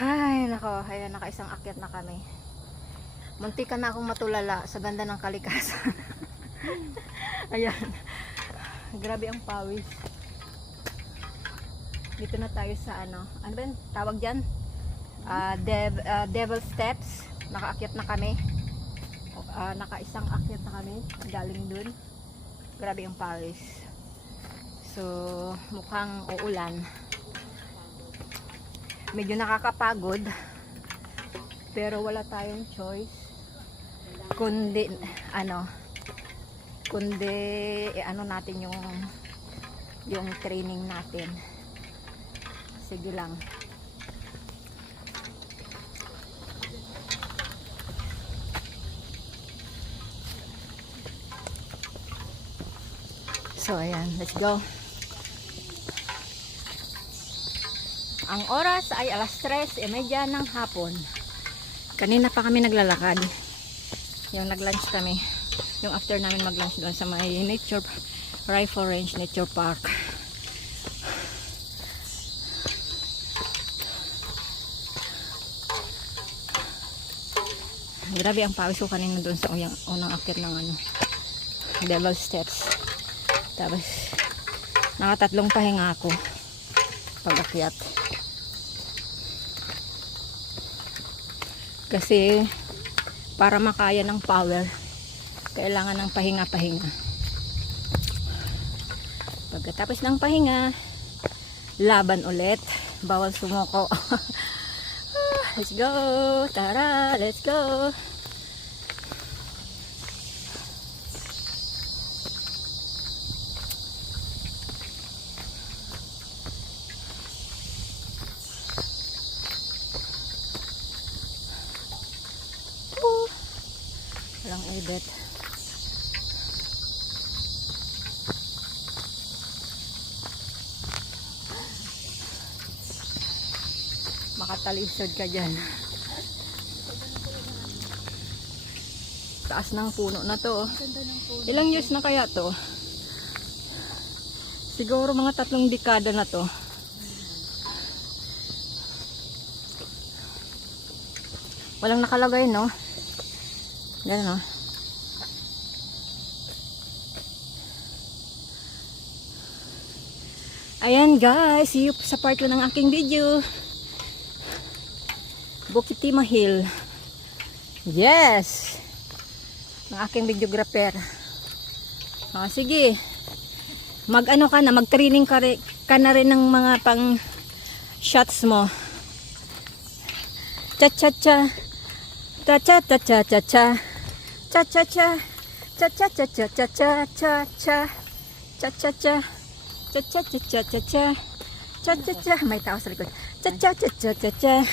Ay, nako, ayan, nakaisang akyat na kami. Muntikan na akong matulala sa ganda ng kalikasan. Ayan. Grabe ang pawis. Dito na tayo sa ano ba yung tawag dyan? Devil Steps. Nakaakyat na kami. Nakaisang akyat na kami. Galing dun. Grabe ang pawis. So, mukhang uulan. Medyo nakakapagod. Pero wala tayong choice. Kundi natin yung training natin. Sige lang. So ayan, let's go. Ang oras ay alas 3:30 ng hapon. Kanina pa kami naglalakad. Yung nag-lunch kami. Yung after namin mag-lunch doon sa may nature Rifle Range Nature Park. Grabe ang pawis ko kanina doon sa unang akyat ng Devil Steps. Tapos nakatatlong pahinga ako pag-akyat. Kasi para makaya ng power, kailangan ng pahinga-pahinga. Pagkatapos ng pahinga, laban ulit. Bawal sumuko. Let's go! Tara! Let's go! Walang edit. Makatalisod ka dyan. Taas ng puno na to. Ilang years na kaya to? Siguro mga 3 dekada na to. Walang nakalagay, no? Ganun, no? Ayan guys, see you sa part 2 ng aking video. Bukit Timah Hill. Yes! Ang aking videographer. Sige. Mag-training ka na rin ng mga pang shots mo. Cha-cha-cha. Cha-cha-cha-cha-cha. Cha-cha-cha. Cha-cha-cha-cha-cha-cha-cha. Cha-cha-cha. Cha-cha-cha-cha-cha. Cha-cha-cha. May tao sa likod. Cha-cha-cha-cha-cha.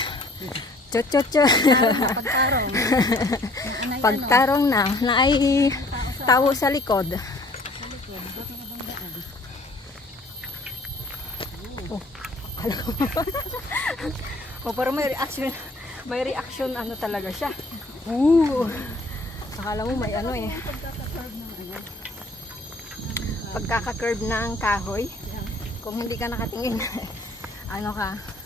Cha-cha-cha. Pagtarong. Pagtarong na ay tao sa likod. Pero may reaction. May reaction talaga siya. Akala mo may pagkaka-curve ng kahoy. Kung hindi ka nakatingin, ka. Sa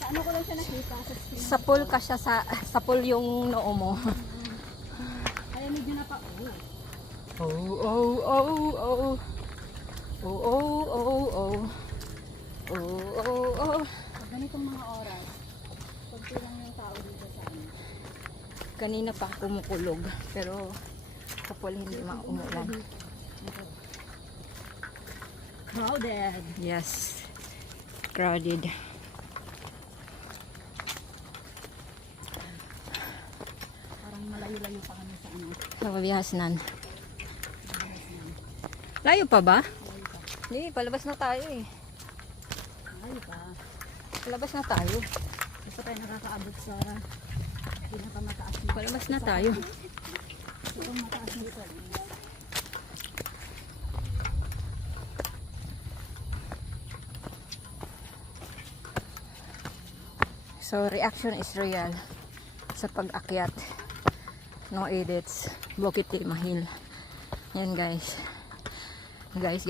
ano ko lang siya nakita? Sa pool ka siya, sa pool yung noo mo. Kaya medyo na pa. Pag ganitong mga oras, pag lang yung tao dito sa Kanina pa kumukulog, pero kapal hindi maumulan. Crowded. Yes, crowded. Parang malayo-layo pa kami sa Sa Pabihasnan. Layo pa ba? Hindi, palabas na tayo eh. Malayo pa. Palabas na tayo. Basta tayo nakakaabot sa pinakamataas. Palabas na tayo. Itong mataas nito. So, reaction is real sa pag-akyat. No edits. Bukit Timah Hill. Yan guys. Guys.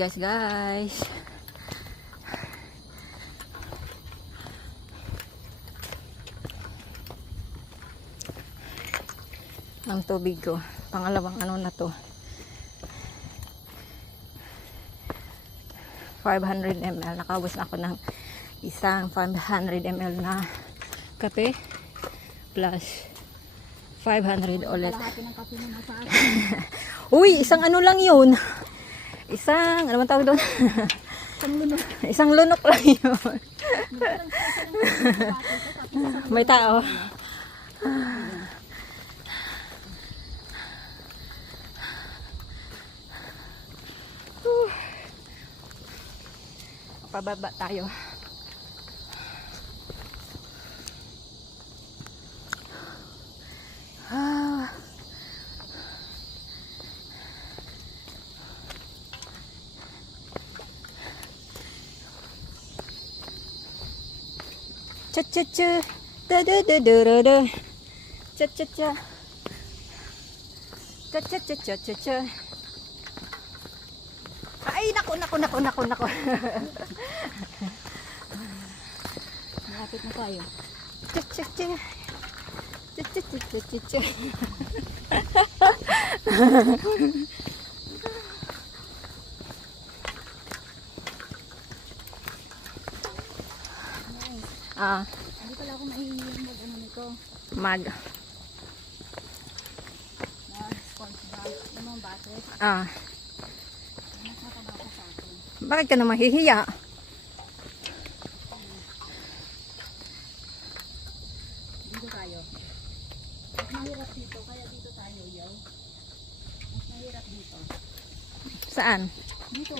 ang tubig ko. Pangalawang ano na to. 500 ml. Nakaubos na ako ng isang 500 ml na kape plus 500 ulit. Kalahati ng kape na nasa akin. Uy, isang ano lang yun. Isang, ano man tawag doon? Isang lunok. Isang lunok lang yun. May tao. Pababa tayo. Cha cha cha, da da da da da da, cha cha cha, cha cha cha cha cha cha. Ay, naku. Malapit na tayo. Cha cha cha, cha cha cha cha cha cha. Ah, Hindi pala ako mahihiyang mag-ano nito. mag. Sports bra. Yung mga bases. Ah, Mas mataba ko sa akin. bakit ka na mahihiya? Dito tayo. Mas mahirap dito. Kaya dito tayo, yo. Mas mahirap dito. Saan? Dito.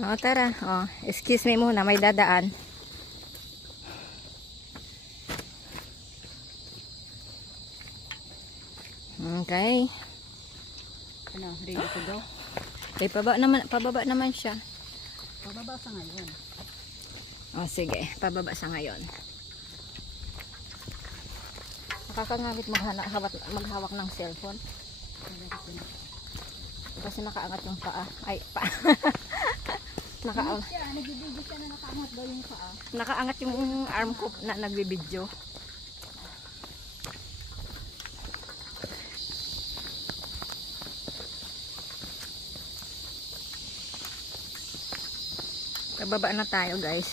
Oh, tara. Oh, excuse me muna, may dadaan. Okay. Ano, ready to go? Okay, pababa naman siya. Pababa sa ngayon. Oh, sige, pababa sa ngayon. Nakakangamit maghawak ng cellphone. Kasi nakaangat yung paa. Ay, paa. Siya, nagbibigay siya na nakaangat daw yung paa. Nakaangat yung arm ko na nagbibidyo. Pababa na tayo, guys.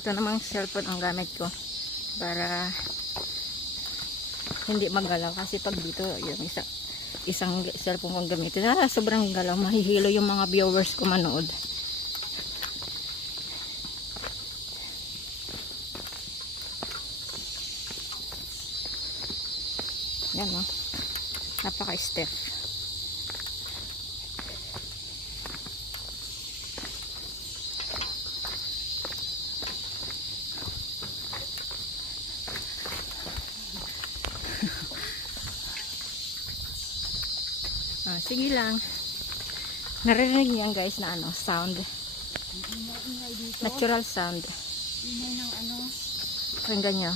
Ito namang cellphone ang gamit ko para hindi maggalaw kasi pag dito yung isang cellphone kong gamitin, sobrang galaw, mahihilo yung mga viewers ko manood. Yan, no? Napaka-stiff. Sige lang. Naririnig niyan, guys, na ano, sound. Ingay dito. Natural sound. Ingay ng ano. Pakinggan nyo.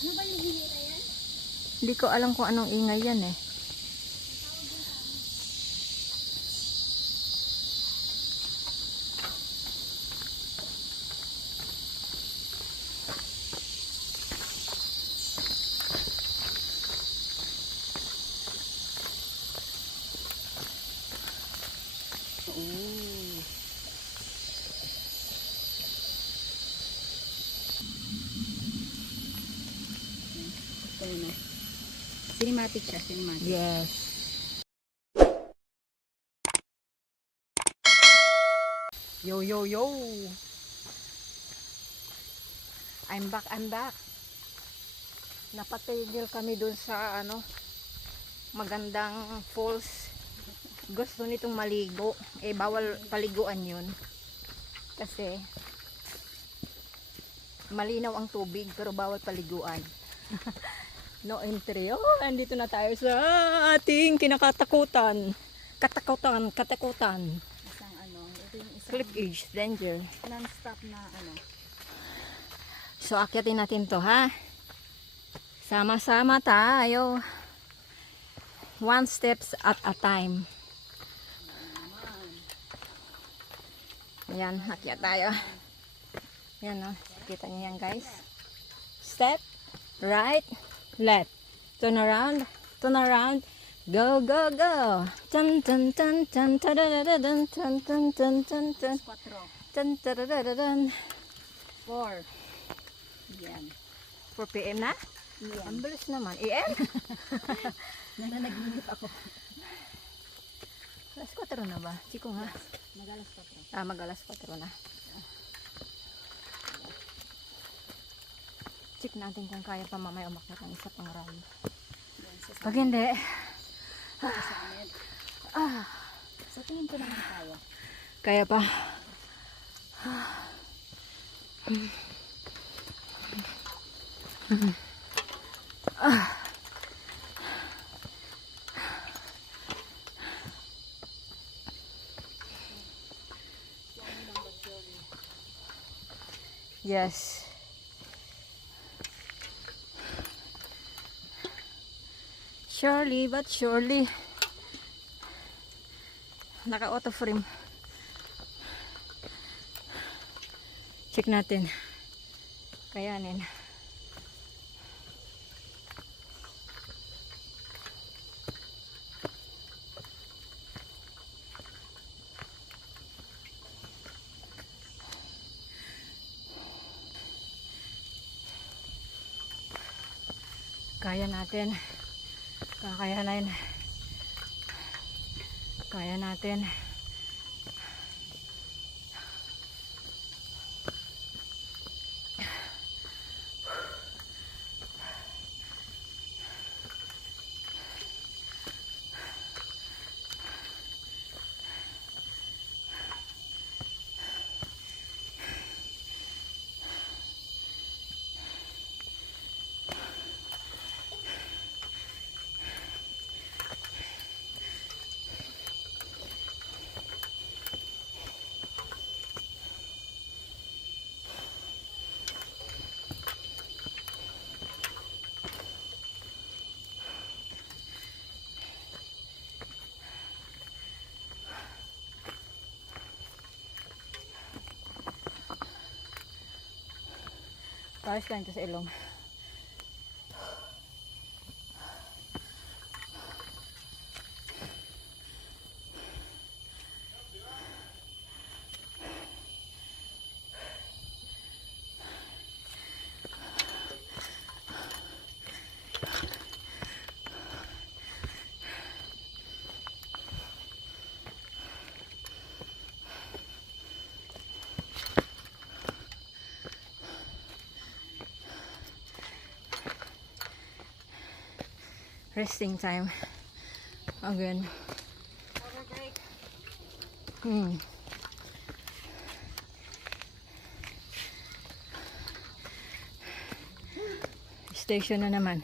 Ano ba yung ingay na yan? Hindi ko alam kung anong ingay yan eh. Ito na. Cinematic siya, cinematic. Yes. Yo, yo, yo. I'm back. Napatigil kami dun sa ano, magandang falls. Gusto nitong maligo. Eh, bawal paliguan yun. Kasi malinaw ang tubig pero bawal paliguan. No entry. Oh, andito na tayo sa ating kinakatakutan. Katakutan. Isang ano, ito yung isang Cliff edge, danger. non-stop na ano. So, akyatin natin to, ha? Sama-sama tayo. One steps at a time. Ayan, akyat tayo. Ayan, no? Kita niyo yan, guys. Step right, left. Turn around, go, go, go. Tan tan tan tan tadadadadun, tan tan tan tan tan 4. tan tadadadadun. 4. Yan. 4 PM na? Yan. Ang bilis naman. AM? Nananaginip ako. Alas 4 na ba? Chiko nga. Magalas 4. Ah, mag-alas 4 na. Check natin kung kaya pa mamaya umakyat ng isa pang rally. Yan. Pag hindi, Sa amin. Sa tingin ko naman kaya. kaya pa. Yes. Surely but surely. Naka-auto frame. Check natin. Kayanin. Kaya natin. Kakayanin. Kaya natin. Pares lang ito sa ilong. Resting time. Again. Water break. Station na naman.